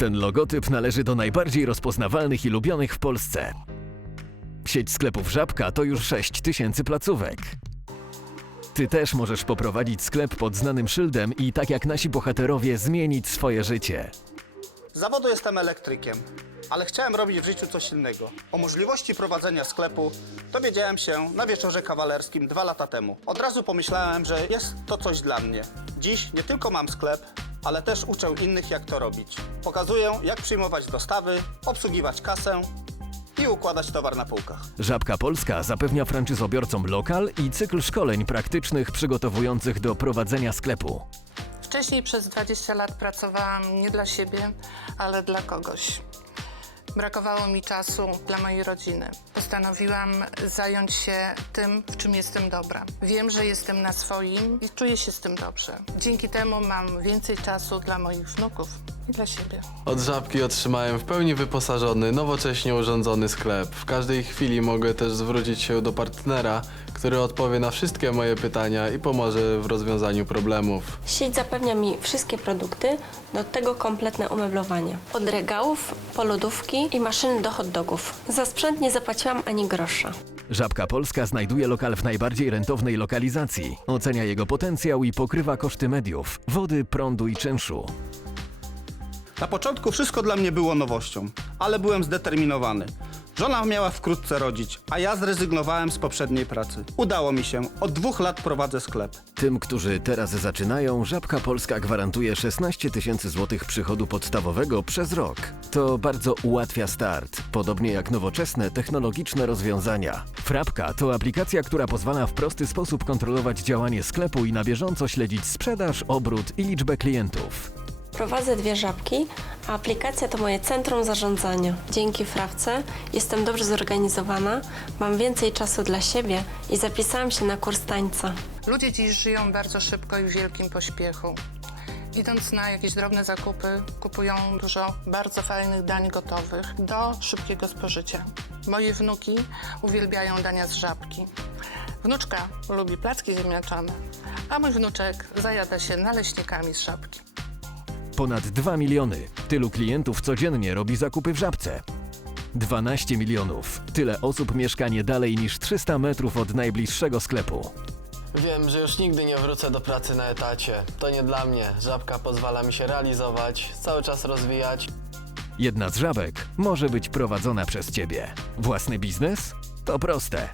Ten logotyp należy do najbardziej rozpoznawalnych i lubionych w Polsce. Sieć sklepów Żabka to już 6 tysięcy placówek. Ty też możesz poprowadzić sklep pod znanym szyldem i tak jak nasi bohaterowie zmienić swoje życie. Zawodu jestem elektrykiem, ale chciałem robić w życiu coś innego. O możliwości prowadzenia sklepu dowiedziałem się na wieczorze kawalerskim dwa lata temu. Od razu pomyślałem, że jest to coś dla mnie. Dziś nie tylko mam sklep, ale też uczę innych jak to robić. Pokazuję jak przyjmować dostawy, obsługiwać kasę i układać towar na półkach. Żabka Polska zapewnia franczyzobiorcom lokal i cykl szkoleń praktycznych przygotowujących do prowadzenia sklepu. Wcześniej przez 20 lat pracowałam nie dla siebie, ale dla kogoś. Brakowało mi czasu dla mojej rodziny. Postanowiłam zająć się tym, w czym jestem dobra. Wiem, że jestem na swoim i czuję się z tym dobrze. Dzięki temu mam więcej czasu dla moich wnuków dla siebie. Od żabki otrzymałem w pełni wyposażony, nowocześnie urządzony sklep. W każdej chwili mogę też zwrócić się do partnera, który odpowie na wszystkie moje pytania i pomoże w rozwiązaniu problemów. Sieć zapewnia mi wszystkie produkty, do tego kompletne umeblowanie. Od regałów, po lodówki i maszyny do hot dogów. Za sprzęt nie zapłaciłam ani grosza. Żabka Polska znajduje lokal w najbardziej rentownej lokalizacji, ocenia jego potencjał i pokrywa koszty mediów, wody, prądu i czynszu. Na początku wszystko dla mnie było nowością, ale byłem zdeterminowany. Żona miała wkrótce rodzić, a ja zrezygnowałem z poprzedniej pracy. Udało mi się. Od dwóch lat prowadzę sklep. Tym, którzy teraz zaczynają, Żabka Polska gwarantuje 16 tysięcy złotych przychodu podstawowego przez rok. To bardzo ułatwia start, podobnie jak nowoczesne technologiczne rozwiązania. Frapka to aplikacja, która pozwala w prosty sposób kontrolować działanie sklepu i na bieżąco śledzić sprzedaż, obrót i liczbę klientów. Prowadzę dwie żabki, a aplikacja to moje centrum zarządzania. Dzięki Frawce jestem dobrze zorganizowana, mam więcej czasu dla siebie i zapisałam się na kurs tańca. Ludzie dziś żyją bardzo szybko i w wielkim pośpiechu. Idąc na jakieś drobne zakupy, kupują dużo bardzo fajnych dań gotowych do szybkiego spożycia. Moje wnuki uwielbiają dania z żabki. Wnuczka lubi placki ziemniaczane, a mój wnuczek zajada się naleśnikami z żabki. Ponad 2 miliony. Tylu klientów codziennie robi zakupy w Żabce. 12 milionów. Tyle osób mieszka nie dalej niż 300 metrów od najbliższego sklepu. Wiem, że już nigdy nie wrócę do pracy na etacie. To nie dla mnie. Żabka pozwala mi się realizować, cały czas rozwijać. Jedna z żabek może być prowadzona przez ciebie. Własny biznes? To proste.